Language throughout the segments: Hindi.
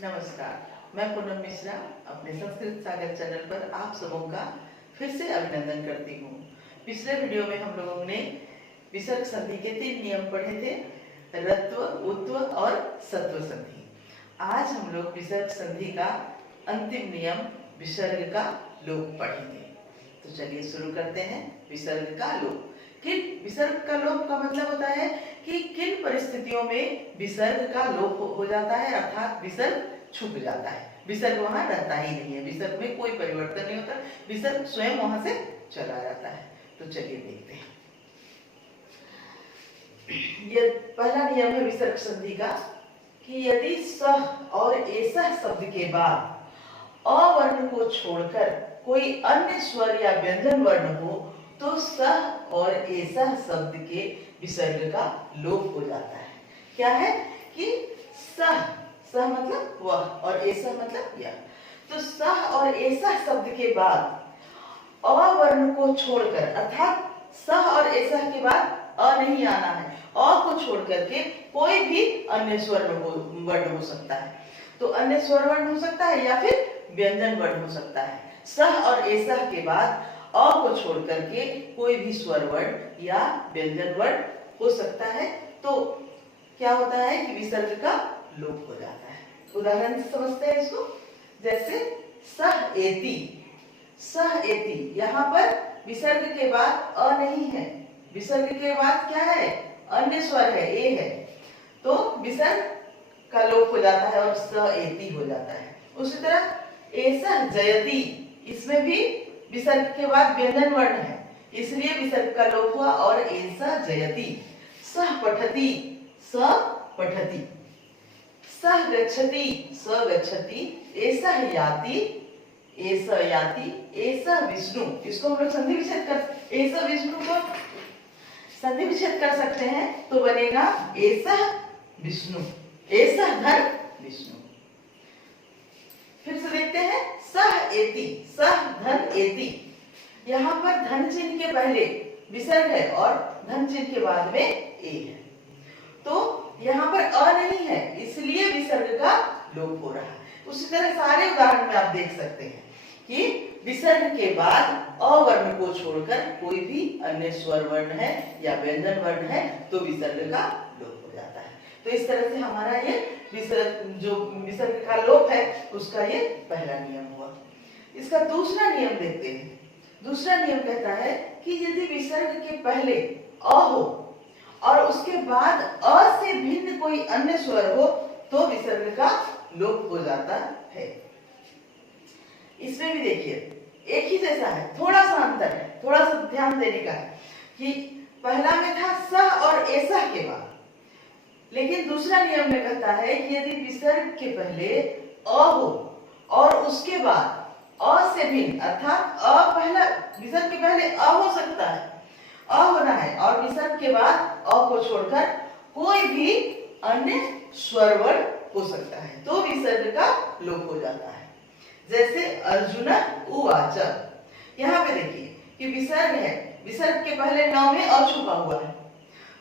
नमस्कार, मैं पूनम मिश्रा अपने संस्कृत सागर चैनल पर आप सबों का फिर से अभिनंदन करती हूँ। पिछले वीडियो में हम लोगों ने विसर्ग संधि के 3 नियम पढ़े थे, रत्व, उत्व और सत्व संधि। आज हम लोग विसर्ग संधि का अंतिम नियम विसर्ग का लोप पढ़ेंगे। तो चलिए शुरू करते हैं। विसर्ग का लोप। विसर्ग का लोप का मतलब होता है कि किन परिस्थितियों में विसर्ग का लोप हो जाता है, अर्थात विसर्ग छुप जाता है, विसर्ग वहां रहता ही नहीं है, विसर्ग में कोई परिवर्तन नहीं होता, विसर्ग स्वयं वहां से चला जाता है। तो चलिए देखते हैं। ये पहला नियम है विसर्ग संधि का कि यदि सह और एसह शब्द के बाद अवर्ण को छोड़कर कोई अन्य स्वर या व्यंजन वर्ण हो तो सह और एसह शब्द के विसर्ग का लोप हो जाता है। क्या है कि सह, सह मतलब वह और एसह मतलब यह। तो सह और एसह शब्द के बाद अवर्ण को छोड़कर, अर्थात सह और एसह के बाद अ नहीं आना है, अ को छोड़ करके कोई भी अन्य स्वर वर्ण हो सकता है। तो अन्य स्वर वर्ण हो सकता है या फिर व्यंजन वर्ण हो सकता है। सह और एसह के बाद अ को छोड़ करके कोई भी स्वर वर्ण या व्यंजन वर्ण हो सकता है। तो क्या होता है कि विसर्ग का लोप हो जाता है। उदाहरण से समझते हैं इसको। जैसे सह एति, सह एति, यहाँ पर विसर्ग के बाद अ नहीं है, विसर्ग के बाद क्या है, अन्य स्वर है, ए है। तो विसर्ग का लोप हो जाता है और सह एति हो जाता है। उसी तरह एसह जयति, इसमें भी विसर्ग के बाद व्यंजन वर्ण है, इसलिए विसर्ग का लोप हुआ और एसह जयति। सह पठति, स पठति। सह गच्छति, स गच्छति। एसह याति, एस याति। एसह विष्णु, इसको हम लोग संधि विच्छेद कर, एसह विष्णु को संधि विच्छेद कर सकते हैं तो बनेगा एसह विष्णु, एसह धन विष्णु। फिर से देखते हैं सह एति, सह धन एति। यहाँ पर धन चिन्ह के पहले विसर्ग है और धन चिन्ह के बाद में ए है। तो यहाँ पर अ नहीं है, इसलिए विसर्ग का लोप हो रहा है। उसी तरह सारे उदाहरण में आप देख सकते हैं कि विसर्ग के बाद अवर्ण को छोड़कर कोई भी अन्य स्वर वर्ण है या व्यंजन वर्ण है तो विसर्ग का लोप हो जाता है। तो इस तरह से हमारा ये विसर्ग का लोप है उसका ये पहला नियम हुआ। इसका दूसरा नियम देखते हैं। दूसरा नियम कहता है कि यदि विसर्ग के पहले अ हो और उसके बाद अ से भिन्न कोई अन्य स्वर हो तो विसर्ग का लोप हो जाता है। इसमें भी देखिए एक ही जैसा है, थोड़ा सा अंतर है, थोड़ा सा ध्यान देने का है कि पहला में था सह और एसह के बाद, लेकिन दूसरा नियम में कहता है कि यदि विसर्ग के पहले अ हो और उसके बाद अ से भिन्न, अर्थात अ पहला, विसर्ग के पहले अ हो सकता है, अ होना है और विसर्ग के बाद अ को छोड़कर कोई भी अन्य स्वर वर्ण हो सकता है तो विसर्ग का लोप हो जाता है। जैसे अर्जुन उवाच, यहाँ पे देखिए कि विसर्ग है, विसर्ग के पहले न में अ छुपा हुआ है,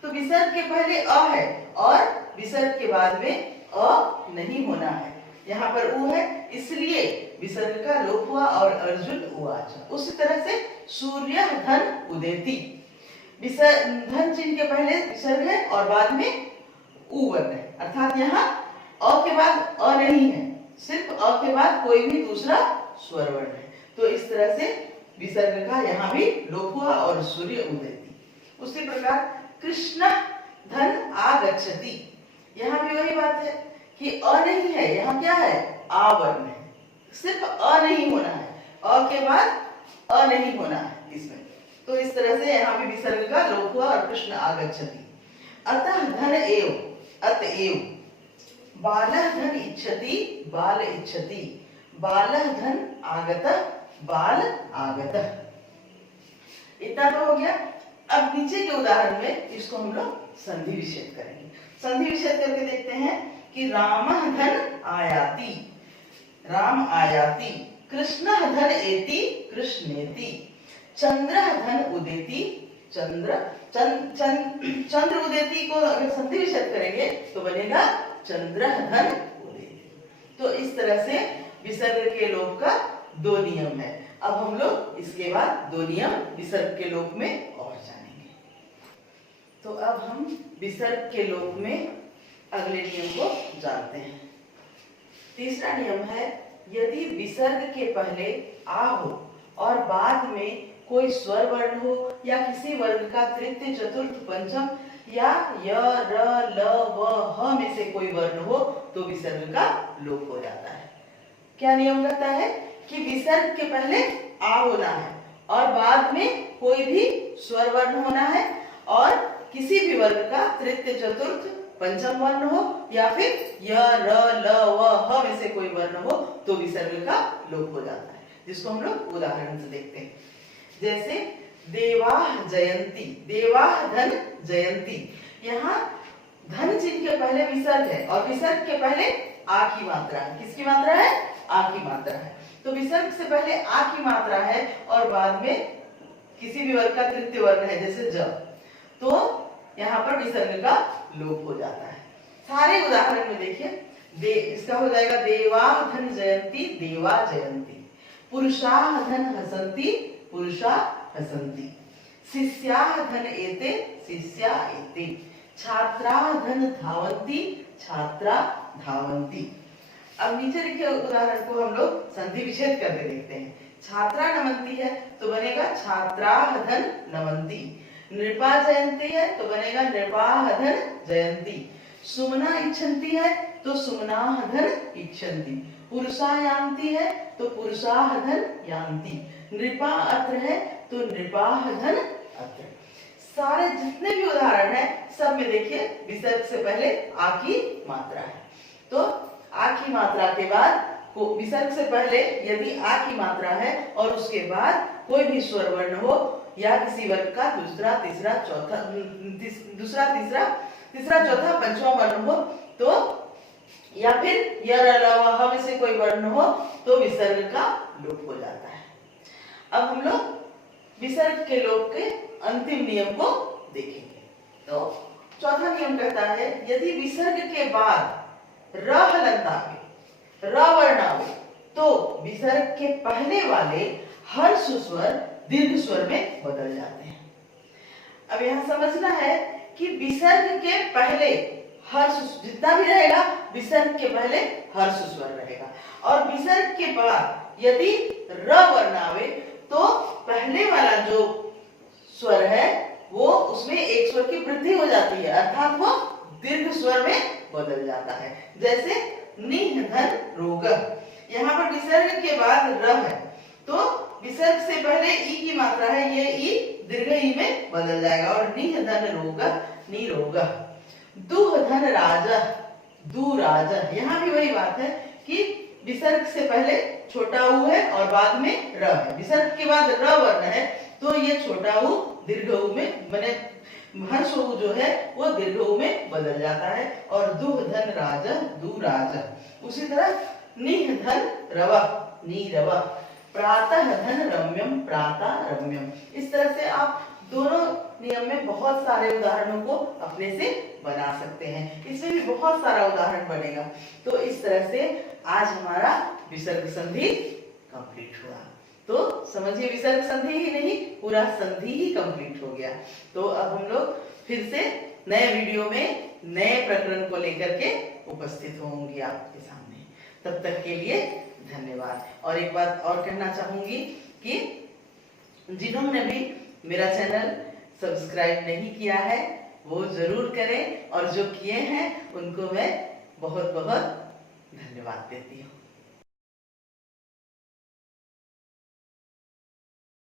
तो विसर्ग के पहले अ है और विसर्ग के बाद में अ नहीं होना है, यहाँ पर उ है, इसलिए विसर्ग का लोप हुआ और अर्जुन उवाच। उसी तरह से सूर्य धन उदेति, धन चिन्ह के पहले विसर्ग है और बाद में उ वर्ण है, अर्थात यहाँ अ के बाद अ नहीं है, सिर्फ अ के बाद कोई भी दूसरा स्वर वर्ण है। तो इस तरह से विसर्ग का यहाँ भी लोप हुआ और सूर्य उदेति। उसी प्रकार कृष्ण धन आगच्छति, यहाँ भी वही बात है कि अ नहीं है, यहाँ क्या है, आ वर्ण है, सिर्फ अ नहीं होना है, अ के बाद अ नहीं होना है इसमें। तो इस तरह से यहाँ भी विसर्ग का लोप हुआ और कृष्ण आगच्छति। अतः धन एव, अतएव। बालः धन इच्छति, बाल इच्छति। बालः धन आगतः, बाल आगतः। इतना तो हो गया। अब नीचे के उदाहरण में इसको हम लोग संधि विच्छेद करेंगे। संधि विच्छेद करके देखते हैं कि रामः धन आयाति, राम आयाति। कृष्णः धन एति, कृष्णेति। चंद्रः धन उदेति, चंद्र चंद्र उदेति को अगर संधि विच्छेद करेंगे तो बनेगा चंद्रः धन उदेति। तो इस तरह से विसर्ग के लोप का 2 नियम है। अब हम लोग इसके बाद 2 नियम विसर्ग के लोप में और जानेंगे। तो अब हम विसर्ग के लोप में अगले नियम को जानते हैं। तीसरा नियम है, यदि विसर्ग के पहले आ हो और बाद में कोई स्वर वर्ण हो या किसी वर्ग का तृतीय चतुर्थ पंचम या य र ल व ह में से कोई वर्ण हो तो विसर्ग का लोप हो जाता है। क्या नियम कहता है कि विसर्ग के पहले आ होना है और बाद में कोई भी स्वर वर्ण होना है और किसी भी वर्ग का तृतीय चतुर्थ पंचम वर्ण हो या फिर य र ल व ह में से कोई वर्ण हो तो विसर्ग का लोप हो जाता है, जिसको हम लोग उदाहरण से देखते हैं। जैसे देवाह जयंती, देवाह धन जयंती, यहाँ धन चिन्ह के पहले विसर्ग है और विसर्ग के पहले आ की मात्रा है। किसकी मात्रा है? आ की मात्रा है। तो विसर्ग से पहले आ की मात्रा है और बाद में किसी भी वर्ग का तृतीय वर्ग है जैसे ज, तो यहाँ पर विसर्ग का लोप हो जाता है। सारे उदाहरण में देखिए, इसका हो जाएगा देवाह धन जयंती, देवा जयंती, पुरुषाः धन हसन्ति, पुरुषा हसन्ति, शिष्याः धन एते, शिष्या एते, छात्राः धन धावन्ति, छात्रा धावन्ति। अब नीचे लिखे उदाहरण को हम लोग संधि विच्छेद करके देखते हैं। छात्रा नमन्ति है तो बनेगा छात्राः धन नमन्ति, नृपा जयंती है तो बनेगा नृपाः धन जयंती, सुमना इच्छन्ति है तो सुमनाः धन इच्छन्ति, पुरुषा यान्ति है तो पुरुषाः धन यान्ति, नृपा अत्र है तो नृपाः धन अत्र। सारे जितने भी उदाहरण है सब में देखिए विसर्ग से पहले आ की मात्रा है। तो आ की मात्रा के बाद विसर्ग से पहले यदि आ की मात्रा है और उसके बाद कोई भी स्वर वर्ण हो या किसी वर्ग का दूसरा तीसरा चौथा पंचमा वर्ण हो तो या फिर य र ल व ह में से कोई वर्ण हो तो विसर्ग का लोप हो जाता है। अब हम लोग विसर्ग के लोप के अंतिम नियम को देखेंगे। तो चौथा नियम कहता है, यदि विसर्ग के बाद र हलंत आवे, र वर्ण आवे तो विसर्ग के पहले वाले हर सुस्वर दीर्घ स्वर में बदल जाते हैं। अब यहाँ समझना है कि विसर्ग के पहले हर जितना भी रहेगा विसर्ग के पहले हर स्वर रहेगा और विसर्ग के बाद यदि र वर्ण आवे तो पहले वाला जो स्वर है वो उसमें एक स्वर की वृद्धि हो जाती है, अर्थात वो दीर्घ स्वर में बदल जाता है। जैसे निह धन रोग, यहाँ पर विसर्ग के बाद र है तो विसर्ग से पहले ई की मात्रा है, ये ई दीर्घ ई में बदल जाएगा और निह धन रोग, निरोग, दुह धन राज, दुराज। यहाँ भी वही बात है कि विसर्ग से पहले छोटा ऊ है और बाद में र है, विसर्ग के बाद र वर्ण है तो ये छोटा ऊ दीर्घ ऊ में बने, हर्ष ऊ जो है वो दीर्घ ऊ में बदल जाता है और दुह धन राज, दुराज। उसी तरह निह धन रव, नीरव, प्रातः धन रम्यम, प्राता रम्यम। इस तरह से आप दोनों नियम में बहुत सारे उदाहरणों को अपने से बना सकते हैं। इसमें भी बहुत सारा उदाहरण बनेगा। तो इस तरह से आज हमारा विसर्ग संधि कंप्लीट हुआ। तो समझिए विसर्ग संधि ही नहीं, पूरा संधि ही कंप्लीट हो गया। तो अब हम लोग फिर से नए वीडियो में नए प्रकरण को लेकर के उपस्थित होंगे आपके सामने। तब तक के लिए धन्यवाद। और एक बात और कहना चाहूंगी कि जिन्होंने भी मेरा चैनल सब्सक्राइब नहीं किया है वो जरूर करें और जो किए हैं उनको मैं बहुत बहुत धन्यवाद देती हूँ।